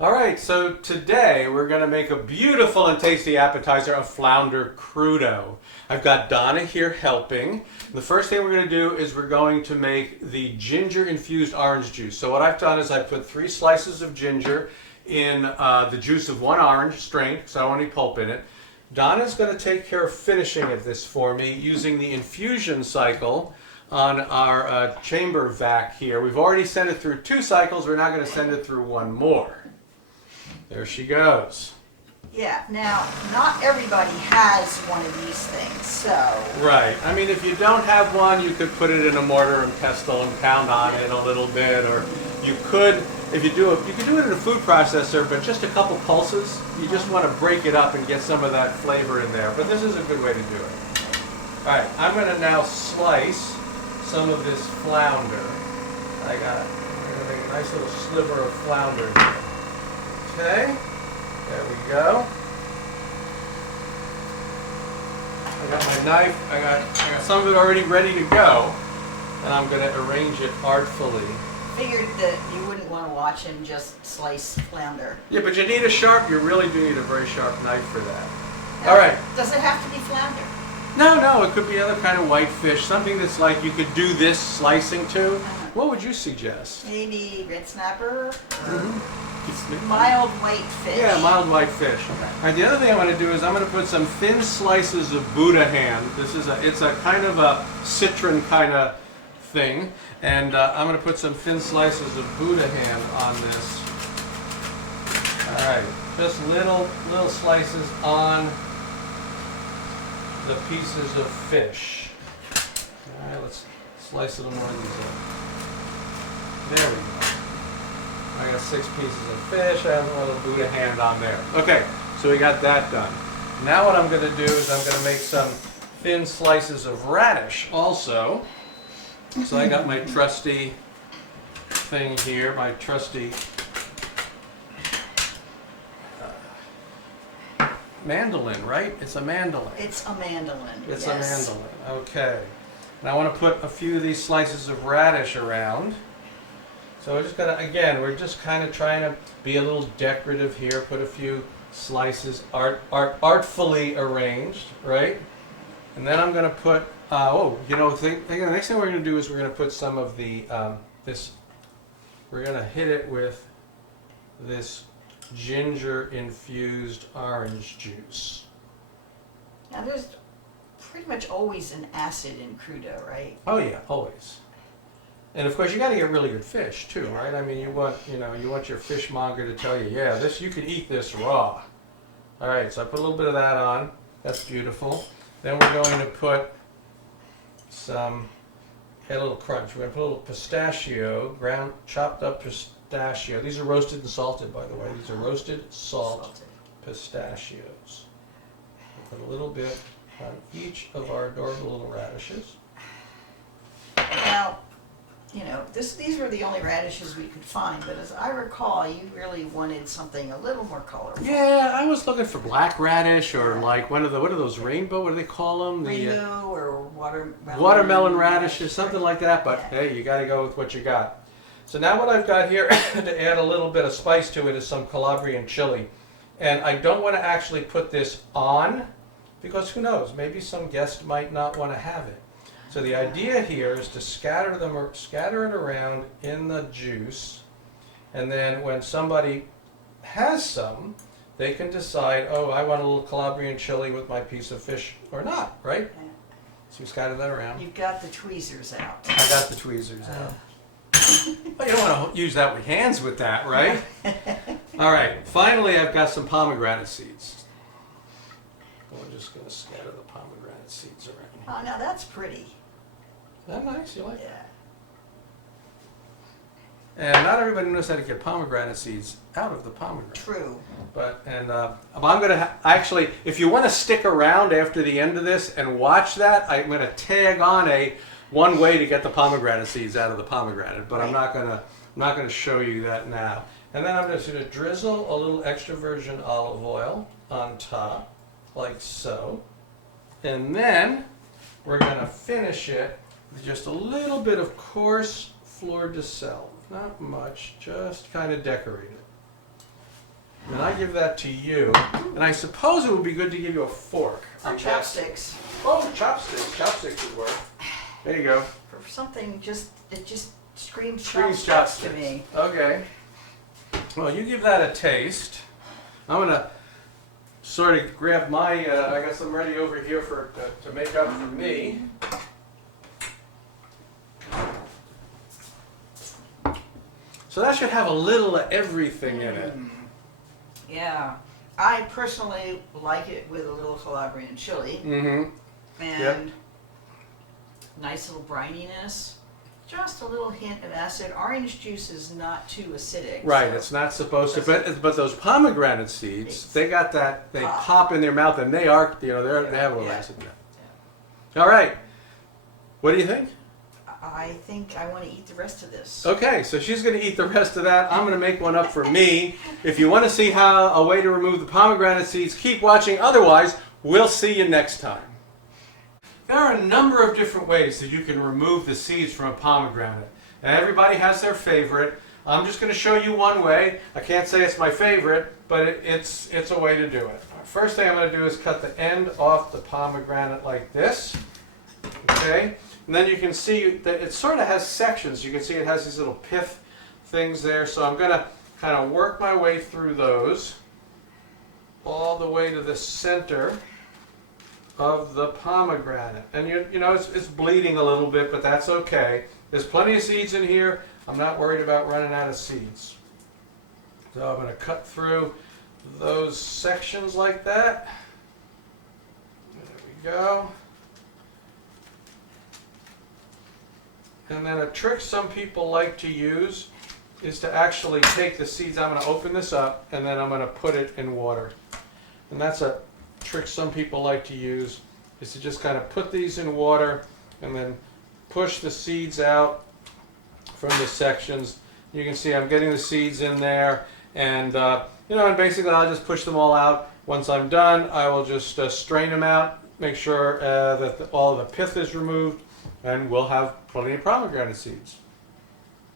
All right, so today we're going to make a beautiful and tasty appetizer of Flounder Crudo. I've got Donna here helping. The first thing we're going to do is we're going to make the ginger-infused orange juice. So what I've done is I've put 3 slices of ginger in the juice of 1 orange strained, because I don't want any pulp in it. Donna's going to take care of finishing of this for me using the infusion cycle on our chamber vac here. We've already sent it through 2 cycles. We're now going to send it through 1 more. There she goes. Yeah, now, not everybody has one of these things, so... Right. I mean, if you don't have one, you could put it in a mortar and pestle and pound on it a little bit, or you could, if you do it, you could do it in a food processor, but just a couple pulses. You just want to break it up and get some of that flavor in there, but this is a good way to do it. All right, I'm going to now slice some of this flounder. I'm going to make a nice little sliver of flounder here. Okay, there we go. I got my knife, I got some of it already ready to go, and I'm going to arrange it artfully. Figured that you wouldn't want to watch him just slice flounder. Yeah, but you really do need a very sharp knife for that. Now, all right. Does it have to be flounder? No, it could be other kind of white fish, something that's like you could do this slicing to. What would you suggest? Maybe red snapper? Mm-hmm. Mild white fish. Yeah, mild white fish. All right, the other thing I'm going to do is I'm going to put some thin slices of Buddha hand. It's a kind of a citron kind of thing, and I'm going to put some thin slices of Buddha hand on this. All right, just little slices on the pieces of fish. All right, let's slice a little more of these up. There we go. I got 6 pieces of fish. I have a little Buddha hand on there. Okay, so we got that done. Now what I'm going to do is I'm going to make some thin slices of radish also. So I got my trusty thing here, my trusty mandolin, right? It's a mandolin. It's a mandolin. It's yes. a mandolin. Okay. And I want to put a few of these slices of radish around. So we're just gonna, again, we're just kind of trying to be a little decorative here. Put a few slices artfully arranged, right? And then I'm gonna put, the next thing we're gonna do is we're gonna put some of the we're gonna hit it with this ginger-infused orange juice. Now there's pretty much always an acid in Crudo, right? Oh yeah, always. And of course, you got to get really good fish too, right? I mean, you want your fishmonger to tell you, yeah, you can eat this raw. All right, so I put a little bit of that on. That's beautiful. Then we're going to put a little crunch. We're going to put a little pistachio, chopped up pistachio. These are roasted and salted, by the way. These are roasted salted pistachios. We'll put a little bit on each of our adorable little radishes. Now, these were the only radishes we could find, but as I recall, you really wanted something a little more colorful. Yeah, I was looking for black radish or like what are those rainbow? What do they call them? Rainbow or watermelon radishes, something like that. But hey, you got to go with what you got. So now what I've got here to add a little bit of spice to it is some Calabrian chili, and I don't want to actually put this on because who knows? Maybe some guest might not want to have it. So the idea here is to scatter it around in the juice, and then when somebody has some, they can decide, oh, I want a little Calabrian chili with my piece of fish or not, right? Yeah. So we scatter that around. You've got the tweezers out. I got the tweezers out. Well, you don't want to use that with hands with that, right? All right, finally I've got some pomegranate seeds. We're just going to scatter the pomegranate seeds around. Oh, now that's pretty. Is that nice? You like Yeah. that? And not everybody knows how to get pomegranate seeds out of the pomegranate. True. But I'm going to actually, if you want to stick around after the end of this and watch that, I'm going to tag on one way to get the pomegranate seeds out of the pomegranate. But Right. I'm not going to show you that now. And then I'm just going to drizzle a little extra virgin olive oil on top, like so. And then we're going to finish it with just a little bit of coarse fleur de sel. Not much, just kind of decorate it. I give that to you. And I suppose it would be good to give you a fork. Or chopsticks. Oh, chopsticks. Chopsticks would work. There you go. For something it just screams Screams chopsticks to chopsticks. me. Okay. Well, you give that a taste. I'm gonna sort of grab my. I got some ready over here to make up for me. So that should have a little of everything in it. Yeah. I personally like it with a little Calabrian chili. Mm-hmm. And Yep. nice little brininess. Just a little hint of acid. Orange juice is not too acidic. Right, so it's not supposed to, but those pomegranate seeds, they got that, they Pop. pop in their mouth, and they are, they have a little Yeah. acid in them. All right, what do you think? I think I want to eat the rest of this. Okay, so she's going to eat the rest of that. I'm going to make one up for me. If you want to see a way to remove the pomegranate seeds, keep watching. Otherwise, we'll see you next time. There are a number of different ways that you can remove the seeds from a pomegranate. And everybody has their favorite. I'm just going to show you one way. I can't say it's my favorite, but it's a way to do it. First thing I'm going to do is cut the end off the pomegranate like this. Okay? And then you can see that it sort of has sections. You can see it has these little pith things there. So I'm going to kind of work my way through those all the way to the center of the pomegranate. And you know it's bleeding a little bit, but that's okay. There's plenty of seeds in here. I'm not worried about running out of seeds. So I'm going to cut through those sections like that. There we go. And then a trick some people like to use is to actually take the seeds. I'm going to open this up and then I'm going to put it in water. And that's a trick some people like to use, is to just kind of put these in water and then push the seeds out from the sections. You can see I'm getting the seeds in there, and and basically I'll just push them all out. Once I'm done, I will just strain them out, make sure that all of the pith is removed, and we'll have plenty of pomegranate seeds.